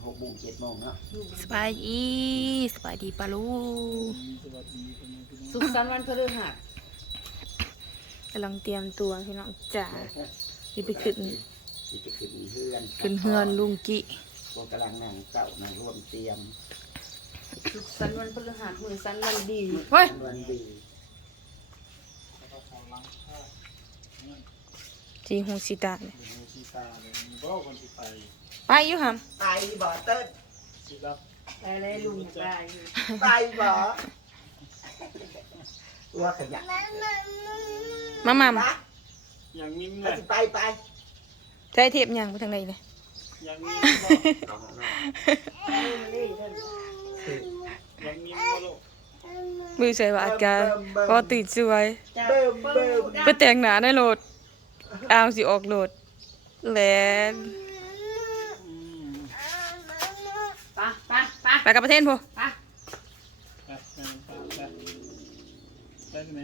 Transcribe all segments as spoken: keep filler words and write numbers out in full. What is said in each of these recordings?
หกโมงเจ็ดโมงเนาะสบายดีสบายดีปะลูกสุขสันต์วันพฤหัสกำลังเตรียมตัวพี่น้องจ๋าที่ไปขึ้นจะขึ้นเฮือนขึ้นเฮือนลุงกิพวกกำลังนั่งเก่านั่งร่วมเตรียมสุขสันต์วันพฤหัสมือสันต์วันดีเฮ้ยวันดีจีฮงสิตาเลยไปอยู่หำไปบ่เติ้ลไปเลยลุงไปไปบ่ว่าขยันมามาอย่างนิ่มเลยไปไปใจเทียบยังไปทางไหนเลยอย่างนิ่มอย่างนิ่มก็ลูกมือใส่บาดกาพอตื่นสวยเบิ่มเบิ่มไปแต่งหนาในโหลดเอาสิออกโหลดแลนไปไปไปไปกับประเทศพวกไปได้ไหม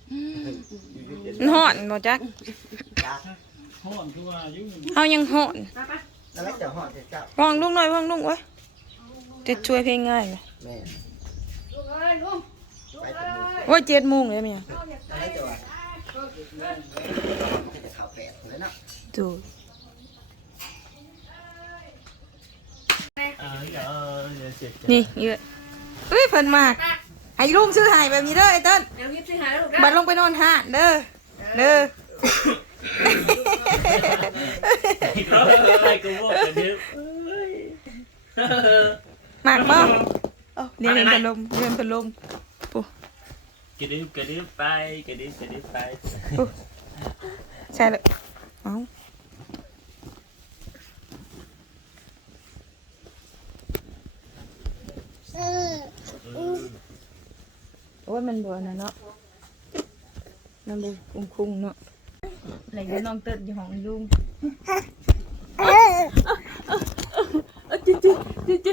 ห่อนบ่จักห่อนคือว่ายุ่งเฮายังห่อนแล้วจะห่อนเจ้าห้องลุงหน่อยห้องลุงไว้จะช่วยเพลงง่ายไหมแม่ลุงเอ้ยลุงไปถึงมือว่าเจ็ดโมงเลยมั้ยอะไรจะว่าจะข่าวแปดเลยเนาะดูนี่เยอะเอ้ยเพิ่นมาให้ลุงซื้อให้แบบนี้เด้อไอ้เติ้ลบัดลงไปนอนห้าเด้อเด้ออะไรก็ว่ากันเด้อหมากบ่เรียนเป็นลมเรียนเป็นลมปุ๊กระดึ๊บกระดึ๊บไปกระดึ๊บกระดึ๊บไปปุ๊ใช่เลยเอ้าโอ้ยมันบ่นะเนาะมันบ่คุ้งๆเนาะอะไรก็น้องเติร์ดอยู่ห้องลุงเออเออจิ๊จิ๊จิ๊จิ๊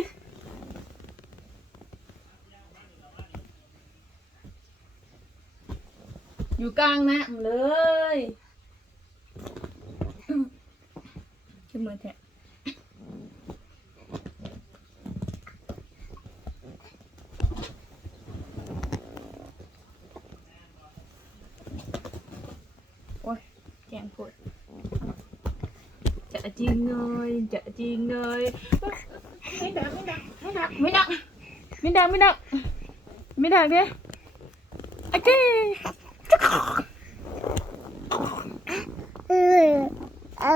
อยู่กลางน้ำเลยขึ้นมาแทะโอ้ยแกงปวดจะจริงเลยจะจริงเลยไม่ดังไม่ดังไม่ดังไม่ดังไม่ดังไม่ดังไม่ดังเนี่ยโอเคเออเอา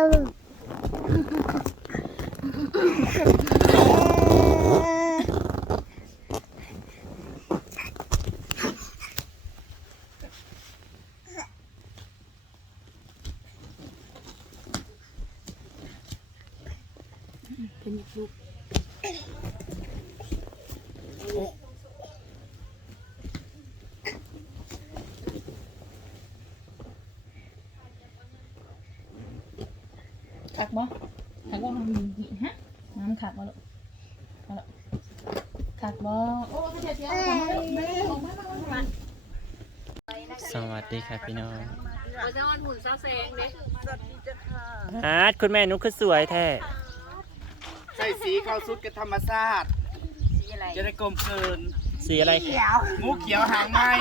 เป็นลูกขักบ่ขักบ่ทำดีกินฮะน้ำขักบ่ลูกบ่ลูกขักบ่โอ้เขาจะเสียทำไมไม่ออกมาบ้างสวัสดีค่ะพี่น้องเราจะนอนหุ่นซาแซงเด้สวัสดีจ้ะค่ะฮาร์ดคุณแม่นุ๊กคือสวยแท้ใส่สีเข้าสุดกับธรรมชาติสีอะไรจะได้กลมเกินสีอะไรเขียวงูเขียวหางไหม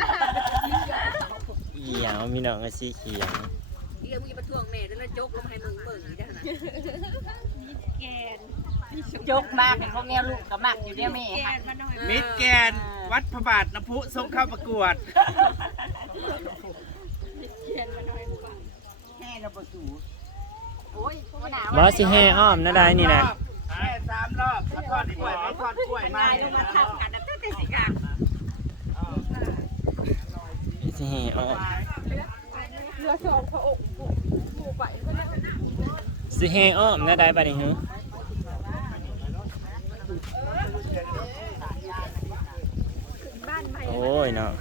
เขียวมีน้องก็สีเขียวเดี๋ยวมึงจะมาทวงแม่แล้วโจ๊กลงให้มึงเบิ่งนี่ได้นะแกนยกมากเป็นพวกแนวลูกกับมากอยู่เนี่ยแม่ค่ะมิดแกนวัดพระบาทน้ำพุส่งเข้าประกวดแห่ระเบิดสูโอ้ยบอสสิแห่อ้อมนะได้นี่นะแห่สามรอบมาทอดกล้วยมาทอดกล้วยมาลงมาทับกันนะตั้งแต่สิกาสิแห่อ้อมสิแห่อ้อมนะได้บัดนี้ฮึโอ้ยเนาะ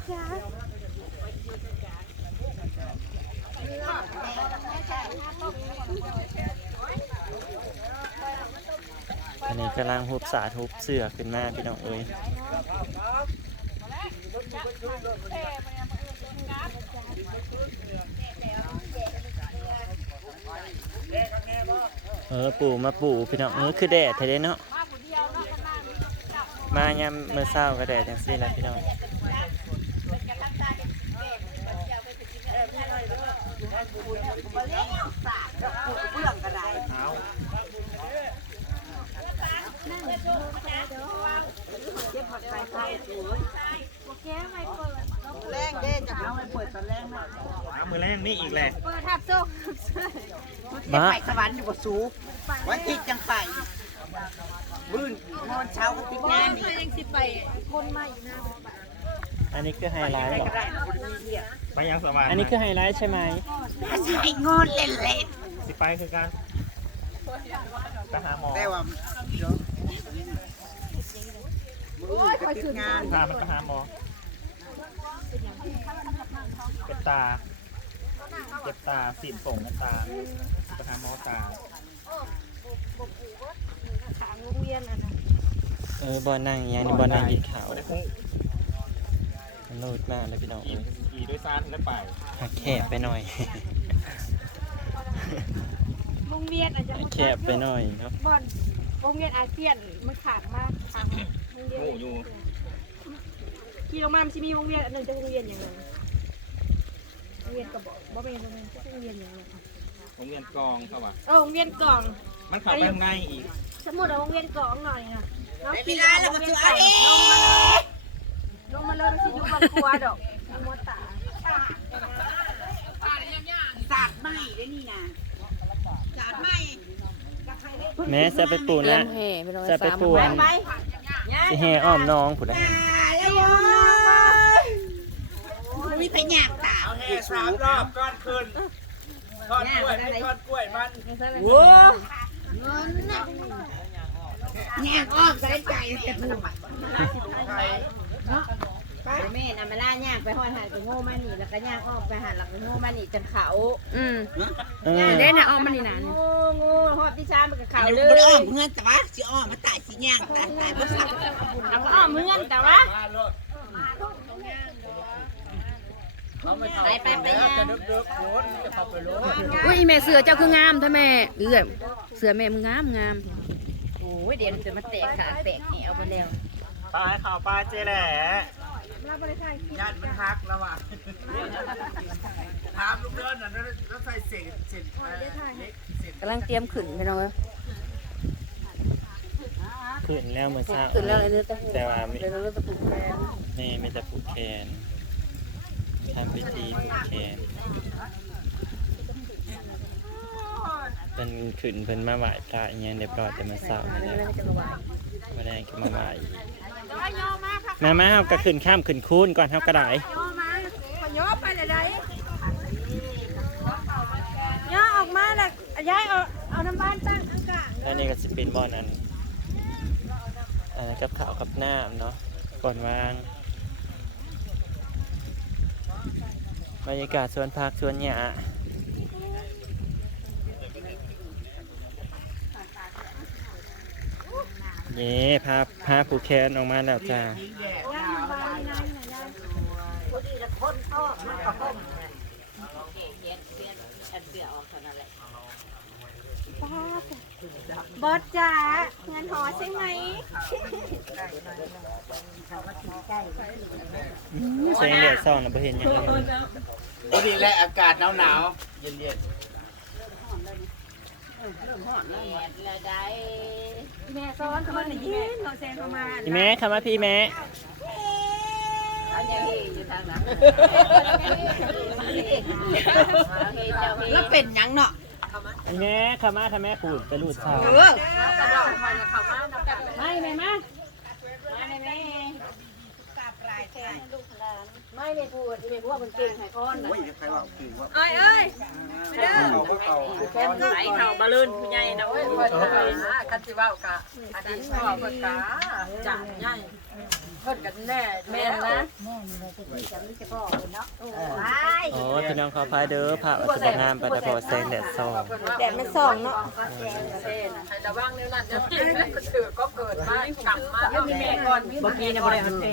อันนี้กำลังหุบสาทุบเสือขึ้นมาพี่น้องเอ้ย เออปู่มาปู่พี่น้องเออคือแดดแท้เนาะมายามมื้อเช้าก็แดดจังซี่แหละพี่น้องแรงเด้จะเอาไปเปิดตอนแรกนะเอามือแรกนี่อีกแหละเปิดทับโซ่มาไปสวรรค์อยู่บ่สูวันที่จังไปบื้นนอนเช้าก็ติดงานนี่ยังสิไปคนมาอยู่นะอันนี้คือไฮไลท์เหรอไปยังสวรรค์อันนี้คือไฮไลท์ใช่ไหมใช้งอนเล่นสิไปคือการไปหาหมอๆแต่ว่าเดี๋ยวมื้อก็ติดงานพามันไปหาหมอเป็นตาเจ็บตาสีนส่งน้ำตาไปหาหมอตาขางโรงเรียนอ่ะนะเออบอลนั่งอย่างนี้บอลนั่งกินข้าวบ่ได้คุ้งมันโลดมากเลยพี่น้องขี่ขี่ด้วยซานแล้วไปหักแคบไปหน่อยโรงเรียนอาจจะหักแคบไปหน่อยเนาะบอลโรงเรียนอาเซียนมันขาดมากทางโรงเรียนโง่อยู่ขี่ลงมามันจะมีโรงเรียนอันหนึ่งจะโรงเรียนอย่างไรโรงเรียนกระบอกบ่เป็นโรงเรียนจะโรงเรียนอย่างไรโรงเรียนกองเขาว่าเออโรงเรียนกล่องมันขับไปข้างในอีกสมมติว่าโรงเรียนกล่องหน่อยนะได้เวลาแล้วก็จะเอาเองลงมาเลยสิยุบบังคัวดอกมอตาสาดไหม้ได้นี่นะสาดไหม้แม่จะไปปูนะจะไปปูนไปสิแห่อ้อมน้องผู้ใดแล้วโว้ยมีพยากตาเอาแห่สามรอบก้อนขึ้นทอดกล้วยไม่ทอดกล้วยมันโว้เงินน่ะแง่ออกใจใจแต่มันแม่น่ะมาล่าย่างไปหอดหาดไปโง่มานี่แล้วก็ย่างออกไปหาดหลักไปโง่มานี่จังเขาอืมเออเด่นน่ะออกมานี่นานโง่โง่หอดที่ชามันก็เขาเลยบ่ได้อ้อมเงินแต่ว่าสิอ้อมมาตายสิย่างตายตายบ่สักแล้วก็อ้อมเมือนแต่ว่าไปไปไปย่างอุ้ยแม่เสือเจ้าคืองามท่าแม่เอื้อเสือแม่มึงงามงามโอ้ยเดี๋ยวจะมาแตกขาแตกนี่เอาไปแล้วปลาข่าวปลาเจแหล่ญาติมันฮักแล้วว่ะถามลูกเดินน่ะแล้วใส่เศษเศษเศษกำลังเตรียมขึ้นไปน้องขึ้นแล้วเมื่อเช้าขึ้นแล้วเลยเนื้อตะแต่ว่ามีเนื้อตะปูแทนนี่มีแต่ผูกแขนทำพิธีผูกแขนเป็นขึ้นเพิ่นมาไหว้พระอย่างเงี้ยเรียบร้อยแต่มันเศร้าไม่ได้ไม่ได้ก็มาไหว้อีกมามาเฮาก็ขึ้นข้ามขึ้นคูนก่อนเฮาก็ได้ย่อมาขอย่อไปเลยได้ย่อออกมาแล้วย้ายเอาเอาน้ำบ้านตั้งอังกะอันนี้ก็สิเป็นบ่อนอันอันนั้นกับข้าวกับน้ำเนาะก่อนวางบรรยากาศสวนผักสวนหญ้าเย่พาพาผูกแขนออกมาแล้วจ้าบอสจ๋าเงินหอใช่ไหมเสียงเดือดซ่องนะบ่เห็นหยังเลยพอดีแหละอากาศหนาวๆเย็นแม่ซ้อนเขามาหนีแม่เราแซงเข้ามาพี่แม่คำว่าพี่แม่แล้วเป็นหยังเนาะพี่แม่คำว่าทำแม่พูดไปรูดเสาเออไม่แม่มาไม่ไม่พูดไม่พูดว่ามันเก่งไห้พอนนะโอ้ยใครว่ากินว่าเอ้ยเอ้ยเขาก็เก่าแค่ก็ไอ้เขาบาลืนผู้ใหญ่นะเว้ยเพิ่นก็คันสิเว้ากะอดีตพ่อเพิ่นกะจัดใหญ่เพิ่นกันแน่แม่นะโอ้พี่น้องเขาพายเด้อพระอัศบงามปัตตพอแสงแดดซ่องแดดมันส่องเนาะให้ระวังนิ้วนั่นจะกินแล้วก็ถือก็เกิดมากลับมาแล้วมีแม่ก่อนเมื่อกี้น่ะบ่ได้มันแพ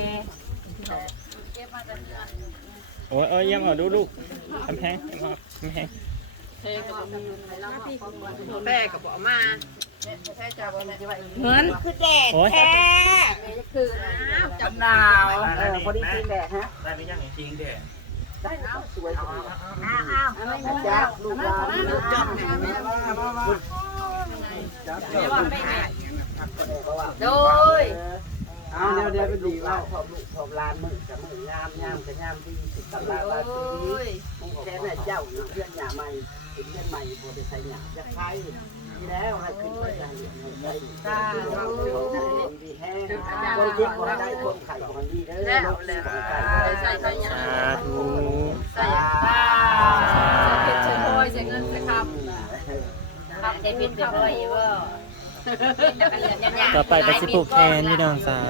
โอ้ยเอ้ยเยี่ยมเอาดูลูกกำแพงเยี่ยมเอากำแพงแม่ก็บอกมาเงินคือแดดโอ้ยแท้คือจำหนาวเออพอดีจริงแดดฮะได้ไม่ยังจริงแดดได้แล้วสวยสวยอ้าวอ้าวนะจ๊ะลูกหลานลูกจับเนี่ยแม่มามามาจับจับโดยเอาเดี๋ยวเดี๋ยวไปดีว่าพอลูกพอลานมือกับมืองามงามกับงามดีสิตลาดลาสีมึงแค่เนี่ยเจ้าเนาะเพื่อนหยาใหม่เป็นเพื่อนใหม่โบได้ใส่หยาจะใครดีแล้วให้ขึ้นไปได้ใส่จ้าดีแห้งคนคิดคนได้คนไข่คนดีเด้อแล้วลูกแล้วไข่ใส่ใส่หยาสาธุใส่หยาเผ็ดเชิญโอยใส่เงินใส่คำครับได้ผิดเรียบร้อยอยู่บ่ต่อไปก็สิปลูกแคนพี่น้องสา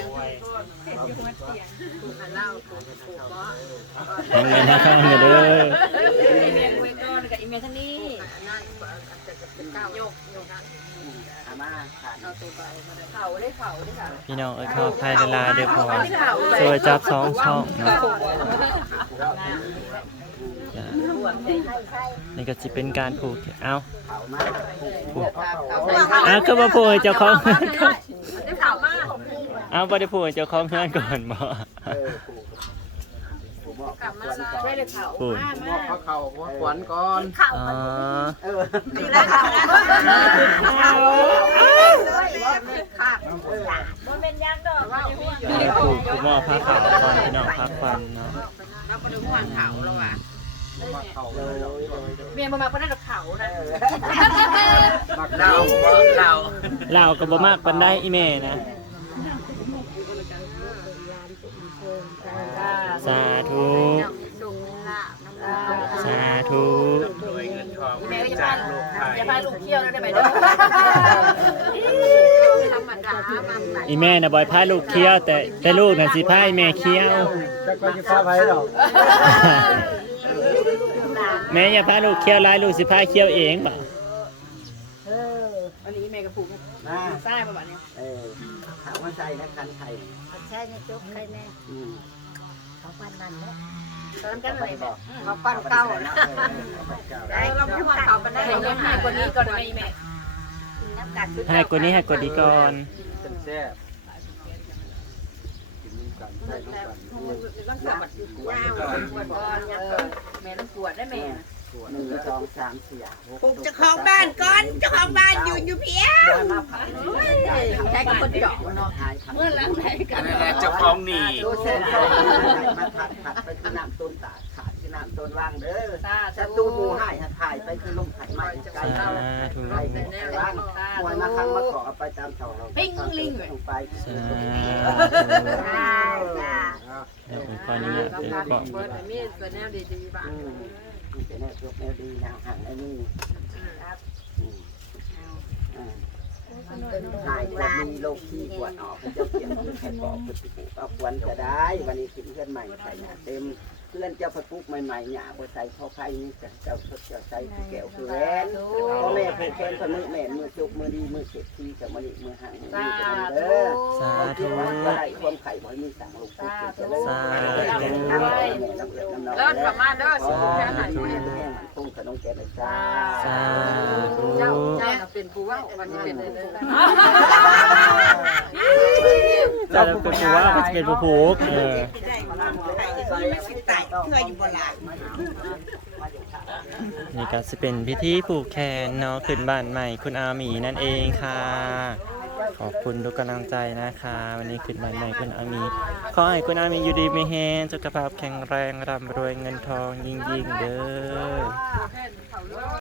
ให้เงินให้ข้างเงินเด้ออีเมลเวกอนกับอีเมลท่านี้ยกยกอามาขาดเอาตัวไปเข่าได้เข่าได้ค่ะพี่น้องเอ้ยขอภัยเวลาเด้อพอช่วยจับสองช่องเนาะจ้ะนี่ก็สิเป็นการผูกเอ้าเขามาผูกอ้าวคือบ่ผูกให้เจ้าของเงินก่อนได้เข่ามากอ้าวบ่ได้ผูกให้เจ้าของเงินก่อนบ่เออผูกผูกบอกกลับมาได้เลยเข่าผูกบอกเขาเขาขวัญก่อนอ๋อเออดีแล้วเข่าแล้วขาดบ่เป็นยังดอกว่าผูกผูกหม้อผ้าขาวก่อนพี่น้องผ้าควันเนาะเราไปดูหัวเข่าเราอ่ะเขาเลยเมียมามาเพราะนั่นเข่านะบักเราเราลาวก็บ่มากปานใดอีแม่นะสาธุสาธุแม่ก็จะพาจะพาลูกเที่ยวได้ไหมเด้อธรรมดามันไหนอีแม่น่ะบ่อยพาลูกเคี้ยวแต่แต่ลูกน่ะสิพาอีแม่เคี้ยวจะไปจะพาไปหรอแม่อย่าพาลูกเคี้ยวหลายลูกสิพาเคี้ยวเองบ่อันนี้แม่กับผูกนะใต้ประมาณนี้เออถามว่าใจนะคันไทยใช่ในจุกใครแน่อืมเขาปั้นนั่นแหละตอนกันเลยบอกเขาปั้นเก้านะได้เราพูดเขาไปได้เราให้คนนี้ก่อนไหมแม่น้ำกัดให้กว่านี้ให้กว่านี้ก่อนเป็นแซ่บกินกันใส่กันต้องสวดยาวสวดก่อนแม่ต้องสวดได้แม่หนึ่งสองสามสี่ปลูกเจ้าของบ้านก่อนเจ้าของบ้านอยู่อยู่เพียงหน้าผาใช้กับคนเจาะเนาะเมื่อหลังไหนกันเจ้าของนี่ดูเส้นมาถัดถัดไปคือน้ำต้นตาขาดคือน้ำต้นว่างเด้อจะตูหมูหายถ่ายไปคือลมไข่ใหม่ไก่สาเล่าธุไข่ว่างมวยมาคังมาเกาะไปตามเสาเราปิ้งลิงไปสาธุจ้าจ้าเดี๋ยวผมขออนุญาตเดี๋ยวบอกมีส่วนแนวดีดีบ้างอืมนี่เป็นแนวยกแนวดีแนวห่างไอ้นี่อืมอ่าหายว่ามีโรคขี้ปวดออกเจ้าเสียงคือแค่บอกคือปุ๊บเอาควันก็ได้ วันนี้กินเพื่อนใหม่ใส่หนาเต็มเพื่อนเจ้าผัดปุ๊บใหม่ๆหยาบใส่ข้าวไข่นี่จะเจ้าสดเจ้าใส่คือแก้วคือแหวนพ่อแม่ผูกแขนคนมือแม่มือจุกมือดีมือเสร็จทีกับมือดีมือห่างมือดีกันเด้อสาที่ธุว่าก็ได้ความไข่บ่มีสั่งลูกปุ๊บจะเลยสาธุแล้วประมาณเด้อสิแค่ไหนแม่แม่มันตุ้งกับน้องแกเลยจ้าสาธุเจ้าเจ้าเป็นผู้ว่าวันนี้เป็นเลยเจ้าเป็นผู้ว่าก็จะเป็นผู้ผูกเออ นี่ก็จะเป็นพิธีผูกแขนเนาะขึ้นบ้านใหม่คุณอาหมีนั่นเองค่ะ ขอบคุณทุกกำลังใจนะคะ วันนี้ขึ้นบ้านใหม่คุณอาหมีขอให้คุณอาหมีอยู่ดีมีแฮงสุขภาพแข็งแรงร่ำรวยเงินทองยิ่งยิ่งๆเด้อ